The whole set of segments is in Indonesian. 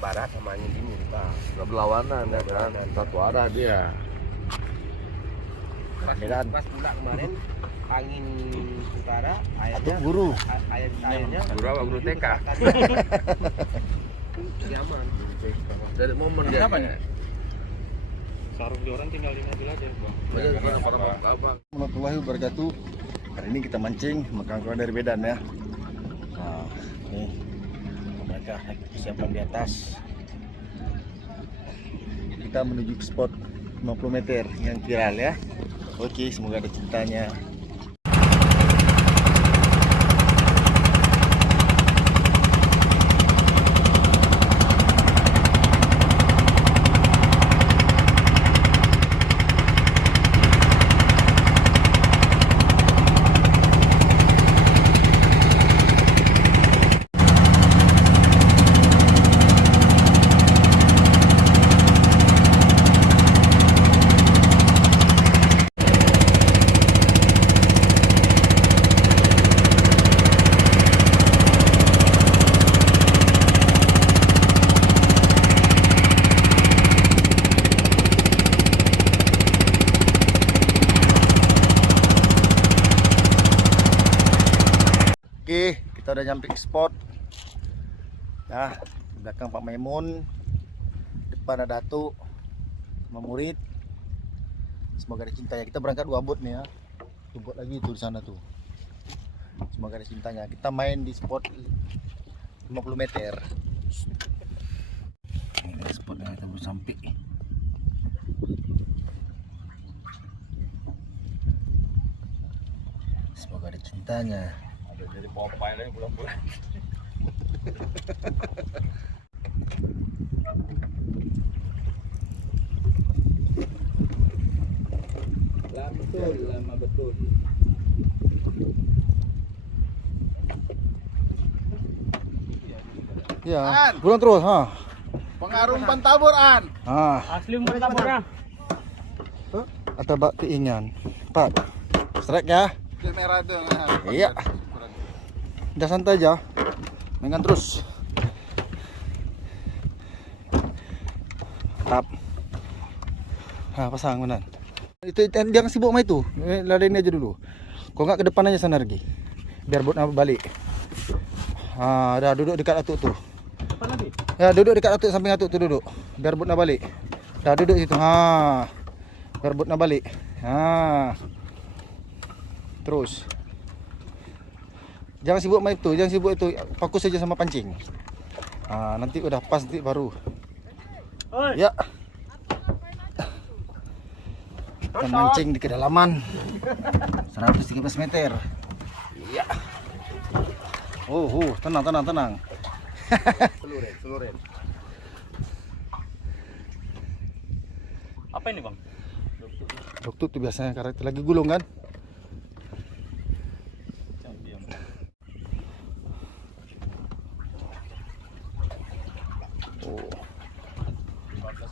barat sama angin timur. Nah, Nggak berlawanan ya kan, satu arah dia. pas pula kemarin angin utara Atau guru. airnya Guru apa? Guru TK? Yaman. Dari momen dia. Kenapa nih? Sarung joran tinggal di mobil aja, Bang. Warahmatullahi wabarakatuh. Hari ini kita mancing kawan-kawan dari Medan ya. Nah, ini mereka persiapan di atas. Kita menuju ke spot 50 meter yang viral ya. Oke, semoga ada ceritanya. Oke, kita udah nyampe ke spot. Nah, belakang Pak Maimun, depan ada Datuk sama murid. Semoga ada cintanya. Kita berangkat 2 bot nih ya. 2 bot lagi tuh di sana tuh. Semoga ada cintanya. Kita main di spot 50 meter. Ini spotnya kita baru sampai. Semoga ada cintanya. Jadi Popeye lagi pulang-pulang. Lama betul. Ya, pulang terus, ha. Pengaruh umpan tabur, An. Ah, Asli umpan tabur, ah. atau bak keinginan. Pak, strike ya. Dia merah tuh. Iya. Udah santai aja. Mainkan terus. Tap. Pasang benar. Itu jangan sibuk sama itu. Ladenin aja dulu. Kau nggak ke depan aja sana lagi. Biar botnya balik. Dah duduk dekat atuk tuh. Apa lagi? Ya, duduk dekat atuk, samping atuk tuh duduk. Biar botnya balik. Dah duduk situ. Biar botnya balik. Terus. Jangan sibuk main itu, jangan sibuk itu. Fokus saja sama pancing. Nanti udah pas nanti baru. Oi. Ya. Kita mancing di kedalaman 113 meter. Iya. Tenang. Selurin. Apa ini, Bang? Waktu itu biasanya karena itu lagi gulung kan.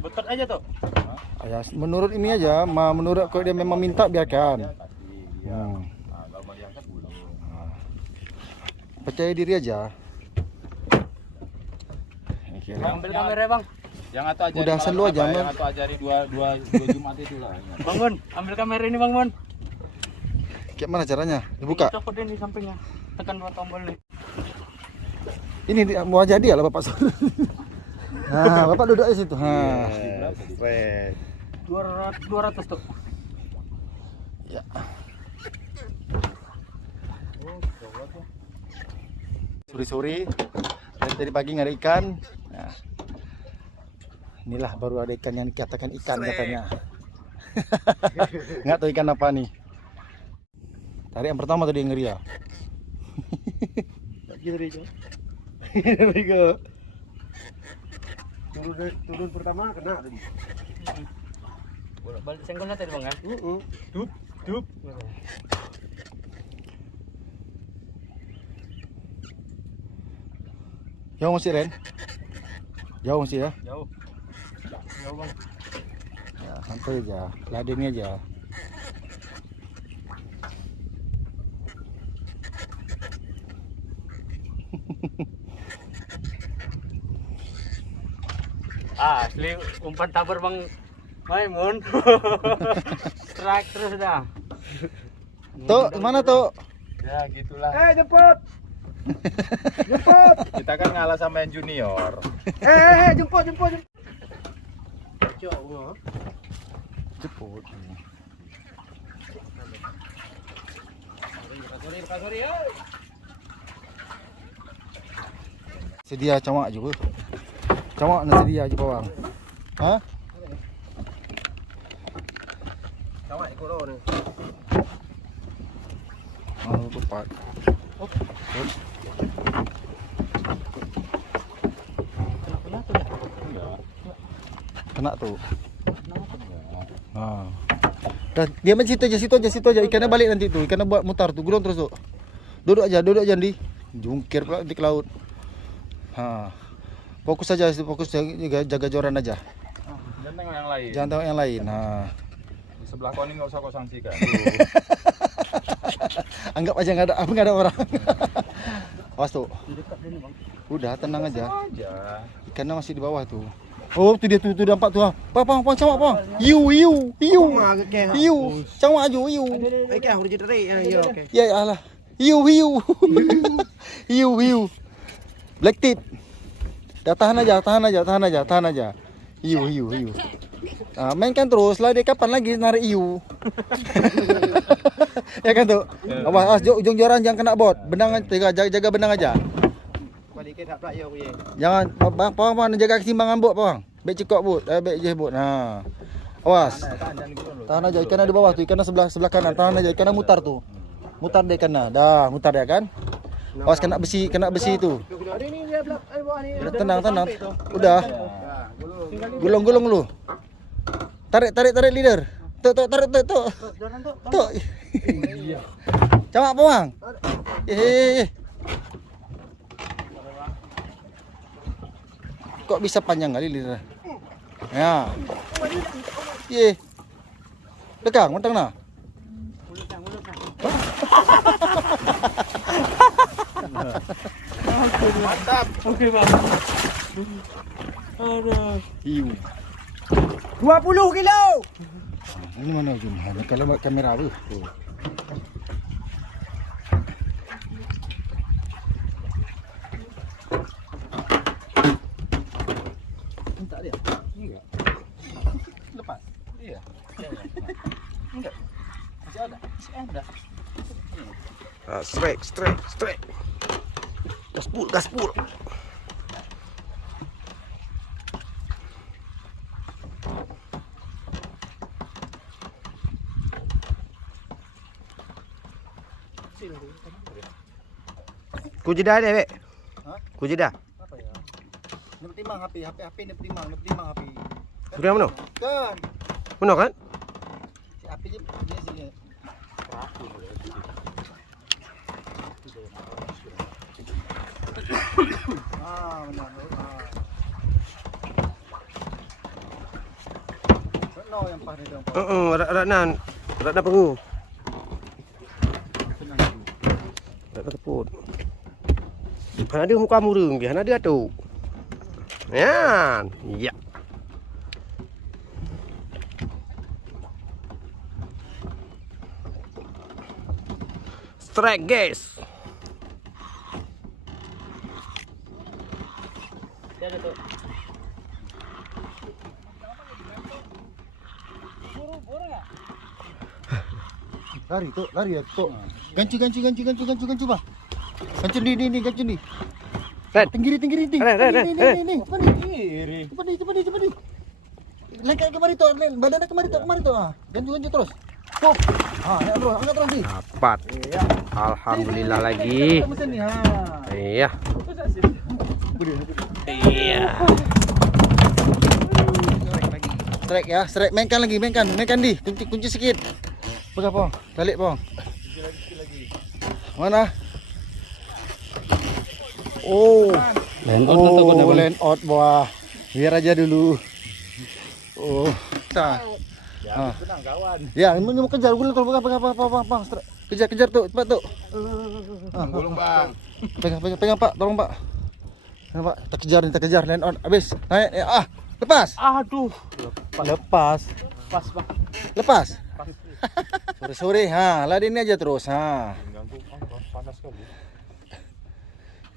Betot aja tuh. Ya, menurut ini aja, menurut kalau dia memang minta biarkan. Percaya diri aja. Ambil kamera, Bang. Yang atau ajari Udah selalu aja, yang atau ajari dua Jumat itu lah. Bang Mon, ambil kamera ini, Bang Mon. Kayak mana caranya? Dibuka. Copot ini sampingnya. Tekan 2 tombol nih. Ini mau jadi lah Bapak suruh. Bapak duduk di situ. 200 tuh. Ya. Sore-sore dari pagi nggak ada ikan. Nah, inilah baru ada ikan yang dikatakan ikan katanya. Nggak tahu ikan apa nih. Tarik yang pertama tadi yang ngeri ya. Turun pertama kena tadi. Balik senggolnya tadi, Bang kan? Dup. Jauh masih Ren? Jauh masih ya? Jauh, Bang. Ya, santai aja, ladenin aja. Asli umpan tabur Bang Maimun. Strike terus dah. Tuk, mana Tuk? Ya gitulah. Jemput. Jemput. Kita kan ngalah sama yang junior. Jemput. Jemput. Sorry. Sedia camak juga. Camak nak sedia je bawang. Ha? Camak ikut roh ni. Oh, tepat. Kena tu. Ha. Dah diam situ aja. Ikannya balik nanti tu. Ikannya buat mutar tu, gulung terus tu. Duduk aja Andi. Jungkir pula di ke laut. Ha. Fokus saja, jaga joran aja. Dan tengok yang lain. Jangan tengok yang lain. Ha. Di sebelah kau ni nggak usah kau sangsikan. Anggap aja enggak ada orang. Awas tu. Udah tenang aja. Aja. Ikannya masih di bawah tu. Oh, tu dia tu nampak tu. Pang camak pang. Iu. Camak aju iu. Okey, aku jadi tarik. Ya, okey. Ya alah. Iu. Iu. Black tip. Dah tahan aja. Iu. Mainkan terus lah, dia kapan lagi narik iu. Ya kan tu. Awas, ujung joran jangan kena bot. Benang jaga benang aja. Balik ke tak pula ya aku ye. Jangan bang jaga keseimbangan bot bang. Baik cekok bot, baik je bot. Ha. Awas. Tahan aja, ikan ada bawah tu, ikan sebelah kanan. Tahan aja, ikan mutar tu. Mutar dia kena. Dah, mutar dia kan. Awas kena besi tu. Ni dia bawah ni. Tenang. Udah. Gulung lu. Tarik leader. Tuk. Tuk. Camak bawang. Kok bisa panjang kali leader? Ya. Dekang, mentang nah. Mantap. Oke Bang. Aduh. Iu. 20 kilo. Ini mana ujung? Kalau buat kamera tu. Minta dia. Enggak. Lepas. Iya. Enggak. Masih ada. Strike. Gaspul. Ku jeda deh, Bek. Ha? Ku jeda. Apa ya? Nak timang HP ni timang HP. Sudah mana? Kan. Mana kan? Si HP je dia sini. Benar. No yang pah dia. Rak pengu. Rak teput. Hana dia muka murung dia, hana dia tu. Ya. Strike guys. Dia ada tu. Lari ya tu. Gancu bah. Gancu ni gancu ni. Red. Tinggi. Ni. Red. Cepat ni. Lengkap kemari tu, badan kemari tu. Gancu terus. Pop. Angkat terus ni. Dapat. Alhamdulillah lagi. Mesin ni. Iya. Strike mainkan di. Kunci sikit. Pegang pong. Balik pong. Mana? Oh. Land out bawah. Biar aja dulu. Oh. Nah. Tenang kawan. Ya, ini mau kejar gulung kalau pegang. Kejar tuh, cepat tuh. Gulung bang. Pegang Pak, tolong Pak. Pak, kita kejar land out. Habis. Naik ya. Lepas. Aduh. Lepas. Pas bang. Lepas. Sore-sore, ha, ladenin aja terus, ha. Ganggu panas kali.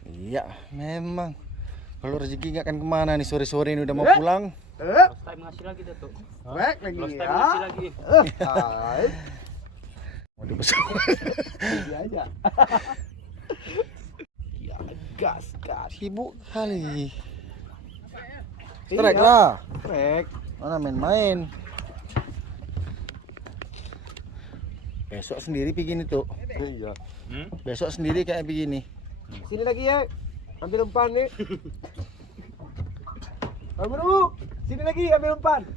Iya, memang. Kalau rezeki nggak akan kemana nih sore-sore ini udah mau pulang. Lost time ngasih lagi Datuk. Baik lagi Lost time ya. ngasih lagi. Hai. Mau dibesar. Ini aja. Ya, gas. Sibuk kali. Strike lah. Baik. Mana main-main. Besok sendiri begini tuh. Iya. Besok sendiri kayak begini. Sini lagi ya. Ambil umpan nih. Bro, sini lagi ambil umpan.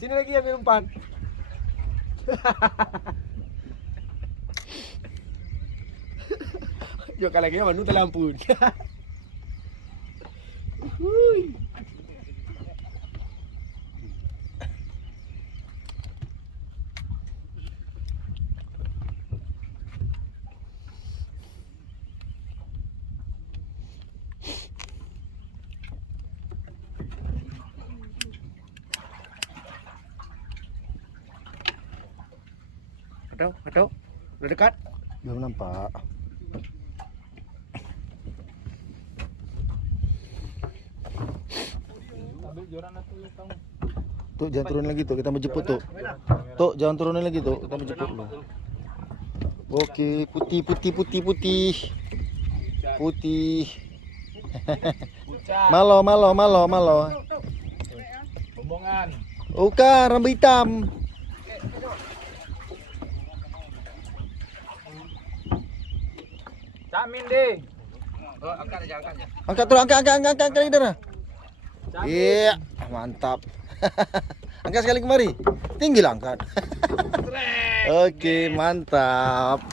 Sini lagi ambil umpan. Jok lagi manu telampun. Atau udah dekat. Belum nampak. Ambil joran aku tahu. Tuh jangan turunin lagi tuh, kita mau jemput tuh. Tuh jangan turunin lagi tuh, kita mau jemput lu. Oke, putih. Malo. Rombongan. Bukan, rambut hitam. Camin ding. Angkat terus, angkat leader. Iya, mantap. Angkat sekali kemari. Tinggi lah angkat. Oke, mantap.